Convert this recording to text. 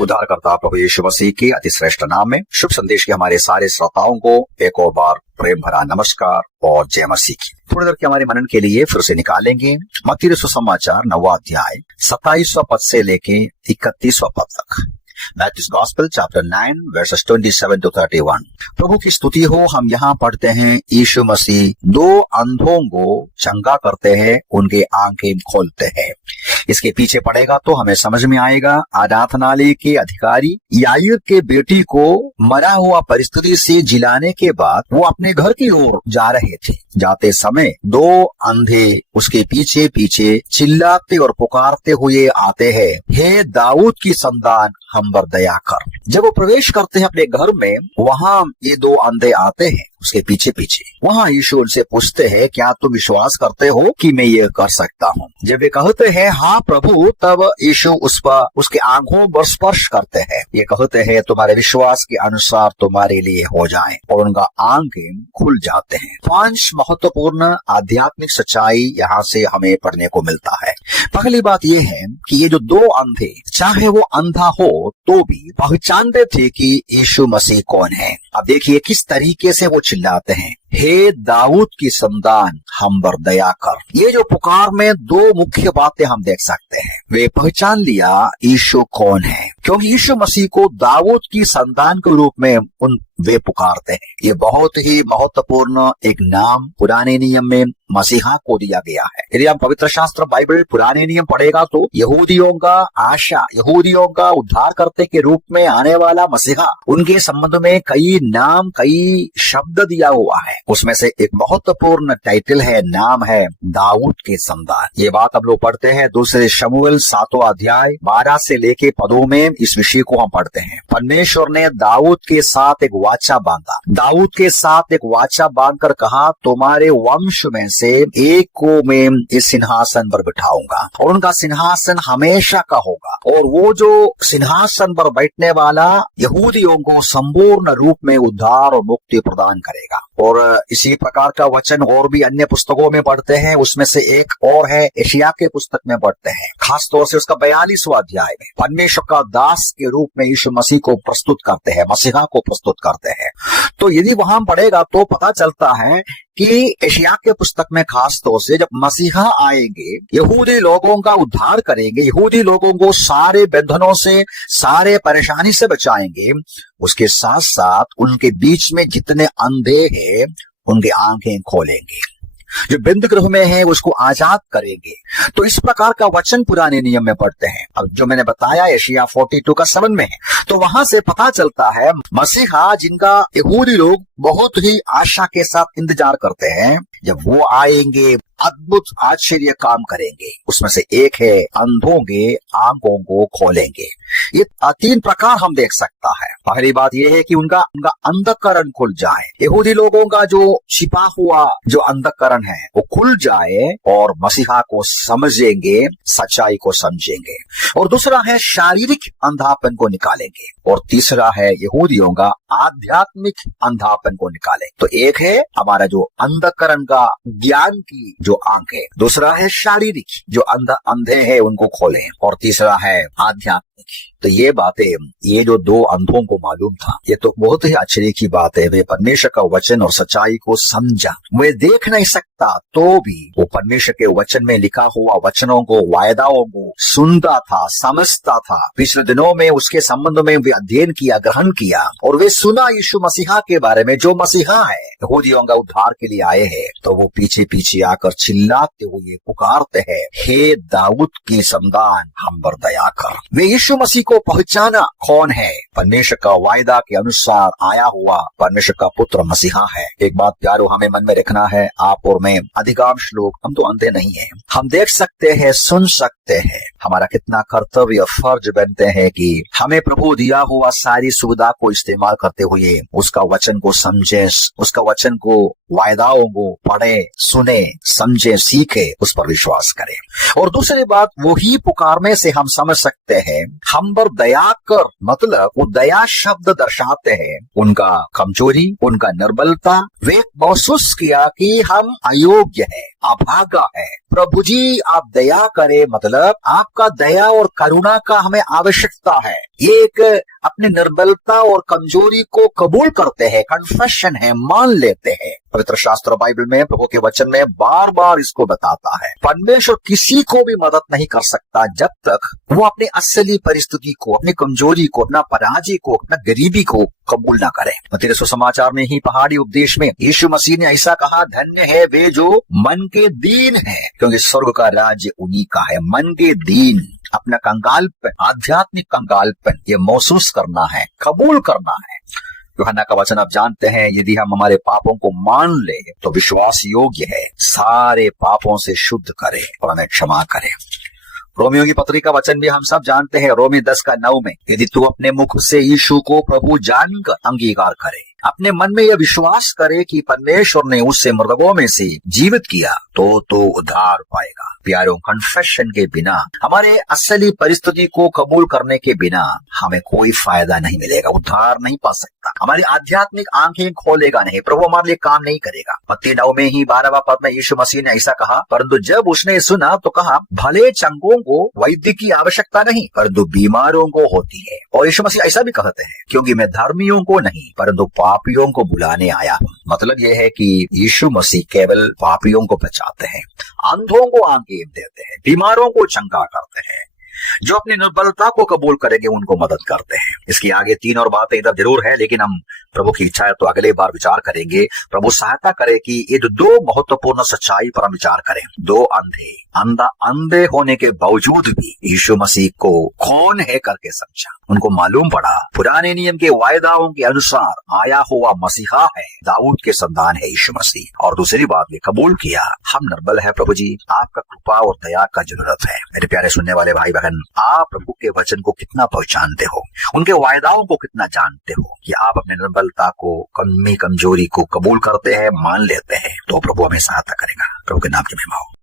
उद्धारकर्ता प्रभु यीशु मसीह के अति श्रेष्ठ नाम में शुभ संदेश के हमारे सारे श्रोताओं को एक और बार प्रेम भरा नमस्कार और जय मसीह की। थोड़ी देर के हमारे मनन के लिए फिर से निकालेंगे मत्ती सुसमाचार 9वां अध्याय 27वां पद से लेके 31वां पद तक। Matthew's Gospel chapter 9 verses 27 to 31। प्रभु की स्तुति हो। हम यहाँ पढ़ते हैं यीशु मसीह दो अंधों को चंगा करते हैं, उनके आंखें खोलते हैं। इसके पीछे पड़ेगा तो हमें समझ में आएगा। आराधनालय के अधिकारी याईर के बेटी को मरा हुआ परिस्थिति से जिलाने के बाद वो अपने घर की ओर जा रहे थे। जाते समय दो अंधे उसके पीछे पीछे चिल्लाते और पुकारते हुए आते हैं, हे दाऊद की संतान हम पर दया कर। जब वो प्रवेश करते हैं अपने घर में, वहां ये दो अंधे आते हैं उसके पीछे पीछे। वहां यीशु उनसे पूछते हैं, क्या तुम विश्वास करते हो कि मैं ये कर सकता हूँ? जब वे कहते हैं हाँ प्रभु, तब यीशु उस पर उसके आंखों पर स्पर्श करते हैं। ये कहते हैं तुम्हारे विश्वास के अनुसार तुम्हारे लिए हो जाए, और उनका आंखें खुल जाते हैं। 5 महत्वपूर्ण आध्यात्मिक सच्चाई यहाँ से हमें पढ़ने को मिलता है। पहली बात यह है कि ये जो दो अंधे, चाहे वो अंधा हो तो भी पहचानते थे कि यीशु मसीह कौन है। अब देखिए किस तरीके से वो चिल्लाते हैं, हे दाऊद की संतान हम पर दया कर। ये जो पुकार में दो मुख्य बातें हम देख सकते हैं। वे पहचान लिया यीशु कौन है, क्योंकि यीशु मसीह को दाऊद की संतान के रूप में वे पुकारते हैं। ये बहुत ही महत्वपूर्ण एक नाम पुराने नियम में मसीहा को दिया गया है। यदि हम पवित्र शास्त्र बाइबल पुराने नियम पढ़ेगा तो यहूदियों का आशा, यहूदियों का उद्धार करते के रूप में आने वाला मसीहा, उनके संबंध में कई नाम, कई शब्द दिया हुआ है। उसमें से एक महत्वपूर्ण टाइटल है, नाम है दाऊद के संतान। ये बात हम लोग पढ़ते हैं दूसरे शमूएल 7वां अध्याय 12 से लेके पदों में इस विषय को हम पढ़ते हैं। परमेश्वर ने दाऊद के साथ एक वाचा बांधा। दाऊद के साथ एक वाचा बांधकर कहा, तुम्हारे वंश में से एक को मैं इस सिंहासन पर बिठाऊंगा, और उनका सिंहासन हमेशा का होगा, और वो जो सिंहासन पर बैठने वाला यहूदियों को संपूर्ण रूप में उद्धार और मुक्ति प्रदान करेगा। और इसी प्रकार का वचन और भी अन्य पुस्तकों में पढ़ते हैं। उसमें से एक और है यशायाह के पुस्तक में पढ़ते हैं, खास तौर से उसका 42वां अध्याय में परमेश्वर का दास के रूप में यीशु मसीह को प्रस्तुत करते हैं, मसीहा को प्रस्तुत करते हैं। तो यदि वहां पढ़ेगा तो पता चलता है कि यशायाह के पुस्तक में खास तौर से जब मसीहा आएंगे, यहूदी लोगों का उद्धार करेंगे, यहूदी लोगों को सारे बंधनों से, सारे परेशानी से बचाएंगे, उसके साथ साथ उनके बीच में जितने अंधे हैं उनकी आंखें खोलेंगे, जो बंद गृह में है उसको आजाद करेंगे। तो इस प्रकार का वचन पुराने नियम में पढ़ते हैं। अब जो मैंने बताया यशायाह 42 का 7 में है, तो वहां से पता चलता है मसीहा जिनका यहूदी लोग बहुत ही आशा के साथ इंतजार करते हैं, जब वो आएंगे अद्भुत आश्चर्य काम करेंगे। उसमें से एक है अंधों के आंखों को खोलेंगे। ये 3 प्रकार हम देख सकता है। पहली बात यह है कि उनका अंधकरण खुल जाए, यहूदी लोगों का जो छिपा हुआ जो अंधकरण है वो खुल जाए और मसीहा को समझेंगे, सच्चाई को समझेंगे। और दूसरा है शारीरिक अंधापन को निकालेंगे, और तीसरा है यहूदियों का आध्यात्मिक अंधापन को निकालेंगे। तो एक है हमारा जो अंधकरण का ज्ञान की जो आंख है, दूसरा है शारीरिक जो अंधे हैं उनको खोलें, और तीसरा है आध्यात्मिक। तो ये बातें, ये जो दो अंधों को मालूम था, ये तो बहुत ही आश्चर्य की बात है। वे परमेश्वर का वचन और सच्चाई को समझा। वे देख नहीं सकता तो भी वो परमेश्वर के वचन में लिखा हुआ वचनों को, वायदाओं को सुनता था, समझता था। पिछले दिनों में उसके संबंध में वे अध्ययन किया, ग्रहण किया, और वे सुना यीशु मसीहा के बारे में, जो मसीहा है, यहूदियों का उद्धार के लिए आए हैं। तो वो पीछे पीछे आकर चिल्लाते हुए पुकारते हैं, हे दाऊद की संतान हम पर दया कर। वे यीशु मसीह को पहचाना कौन है, परमेश्वर का वायदा के अनुसार आया हुआ परमेश्वर का पुत्र मसीहा है। एक बात प्यारो हमें मन में रखना है, आप और मैं, अधिकांश लोग, हम तो अंधे नहीं हैं। हम देख सकते हैं, सुन सकते हैं। हमारा कितना कर्तव्य, फर्ज बनते हैं कि हमें प्रभु दिया हुआ सारी सुविधा को इस्तेमाल करते हुए उसका वचन को समझे, उसका वचन को, वायदाओं को पढ़े, सुने, समझे, सीखे, उस पर विश्वास करें। और दूसरी बात, वही पुकारने से हम समझ सकते हैं हम पर दया कर, मतलब वो दया शब्द दर्शाते हैं उनका कमजोरी, उनका निर्बलता। वे महसूस किया कि हम अयोग्य है, अभागा है। प्रभु जी आप दया करें, मतलब आपका दया और करुणा का हमें आवश्यकता है। ये एक अपनी निर्बलता और कमजोरी को कबूल करते हैं, कन्फेशन है, मान लेते हैं। पवित्र शास्त्र बाइबल में प्रभु के वचन में बार बार इसको बताता है। परमेश्वर किसी को भी मदद नहीं कर सकता जब तक वो अपनी असली परिस्थिति को, अपनी कमजोरी को, अपना पराजय को, अपना गरीबी को कबूल ना करे। मत्ती सुसमाचार में ही पहाड़ी उपदेश में यीशु मसीह ने ऐसा कहा, धन्य है वे जो मन के दीन है, क्योंकि स्वर्ग का राज्य उन्हीं का है। मन के दीन, अपना कंगालपन, आध्यात्मिक कंगालपन ये महसूस करना है, कबूल करना है। यूहन्ना का वचन आप जानते हैं, यदि हम हमारे पापों को मान ले तो विश्वास योग्य है, सारे पापों से शुद्ध करे और हमें क्षमा करे। रोमियो की पत्री का वचन भी हम सब जानते हैं, रोमी 10:9 में, यदि तू अपने मुख से यीशु को प्रभु जानकर अंगीकार करे, अपने मन में यह विश्वास करे कि परमेश्वर ने उससे मृतकों में से जीवित किया, तो उद्धार पाएगा। प्यारों, कन्फेशन के बिना, हमारे असली परिस्थिति को कबूल करने के बिना हमें कोई फायदा नहीं मिलेगा, उद्धार नहीं पा सकता। हमारी आध्यात्मिक आंखें खोलेगा नहीं, प्रभु हमारे लिए काम नहीं करेगा। मत्ती 9 में ही 12वां पद में यीशु मसीह ने ऐसा कहा, परंतु जब उसने सुना तो कहा, भले चंगों को वैद्य की आवश्यकता नहीं, परंतु बीमारों को होती है। और यीशु मसीह ऐसा भी कहते हैं, क्योंकि मैं धर्मियों को नहीं परंतु पापियों को बुलाने आया हूँ। मतलब यह है कि यीशु मसीह केवल पापियों को बचाते हैं, अंधों को आंखें देते हैं, बीमारों को चंगा करते हैं, जो अपनी निर्बलता को कबूल करेंगे उनको मदद करते हैं। इसकी आगे 3 और बातें इधर जरूर है, लेकिन हम प्रभु की इच्छा है तो अगले बार विचार करेंगे। प्रभु सहायता करे कि ये 2 महत्वपूर्ण सच्चाई पर हम विचार करें। 2 अंधे होने के बावजूद भी यीशु मसीह को कौन है करके समझा। उनको मालूम पड़ा पुराने नियम के वायदाओं के अनुसार आया हुआ मसीहा है, दाऊद के संतान है यीशु मसीह। और दूसरी बात भी कबूल किया, हम निर्बल है प्रभु जी, आपका कृपा और दया का जरूरत है। मेरे प्यारे सुनने वाले भाई बहन, आप प्रभु के वचन को कितना पहचानते हो, उनके वायदाओं को कितना जानते हो कि आप अपने निर्बलता को, कमजोरी को कबूल करते हैं, मान लेते हैं, तो प्रभु हमें सहायता करेगा। प्रभु के नाम की महिमा हो।